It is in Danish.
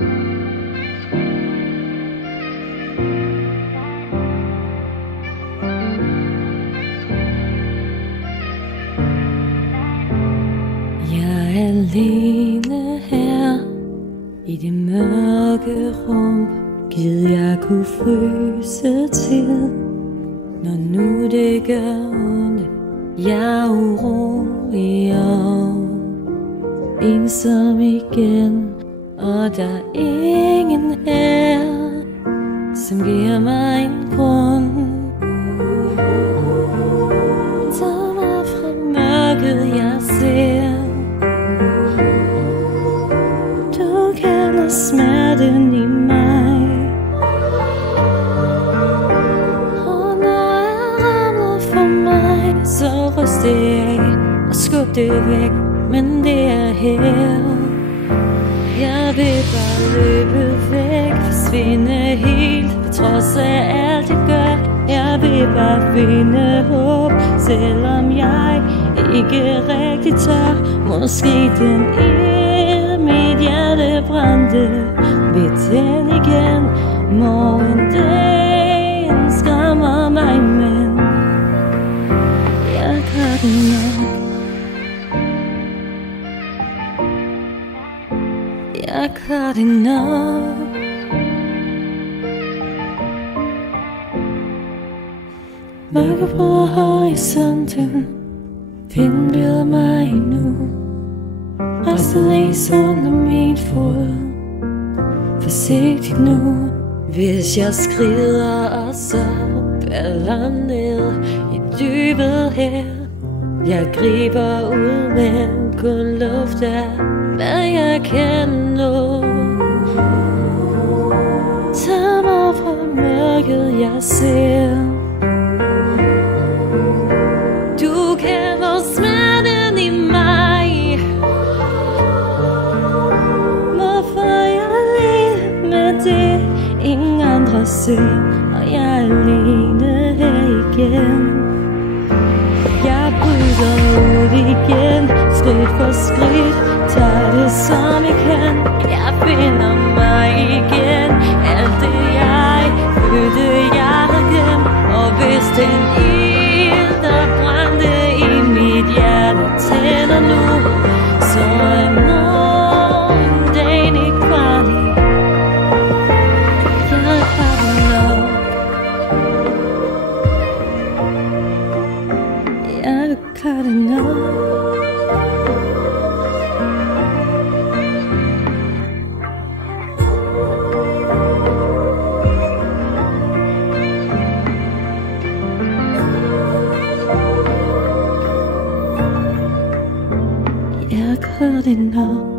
Jeg er alene her i det mørke rum. Gid jeg kunne fryse til, når nu det gør ondt. Jeg er urolig og ensom igen, og der er ingen her, som giver mig en grund. Tag mig fra mørket, jeg ser. Du kender smerten i mig, og når jeg ramler for mig, så ryst det af og skub det væk, men det er her. Jeg vil bare løbe væk, forsvinde helt, på trods af alt jeg gør. Jeg vil bare finde håb, selvom jeg ikke rigtig tør. Måske den ild, mit hjerte brændte, vil tænde igen. Morgendagen skræmmer mig, men jeg gør det nok. Jeg gør det nok. Mørkeblå horisonten, vinden byder mig nu. Restet is under min fod, forsigtigt nu. Hvis jeg skrider og så falder ned i dybet her. Jeg griber ud, men kun luft er, hvad jeg kan nå. Tag mig fra mørket, jeg ser. Du kender smerten i mig. Hvorfor jeg alene med det, ingen andre ser, og jeg er alene her igen. Jeg bryder ud igen, skridt for skridt, tager det som jeg kan. Jeg finder mig igen, alt det jeg følte jeg havde glemt. Og hvis den ild, der brændte i mit hjerte, tænder nu, så er morgendagen ikke farlig. Jeg har det nok. Jeg gør det nok. Jeg gør det nok.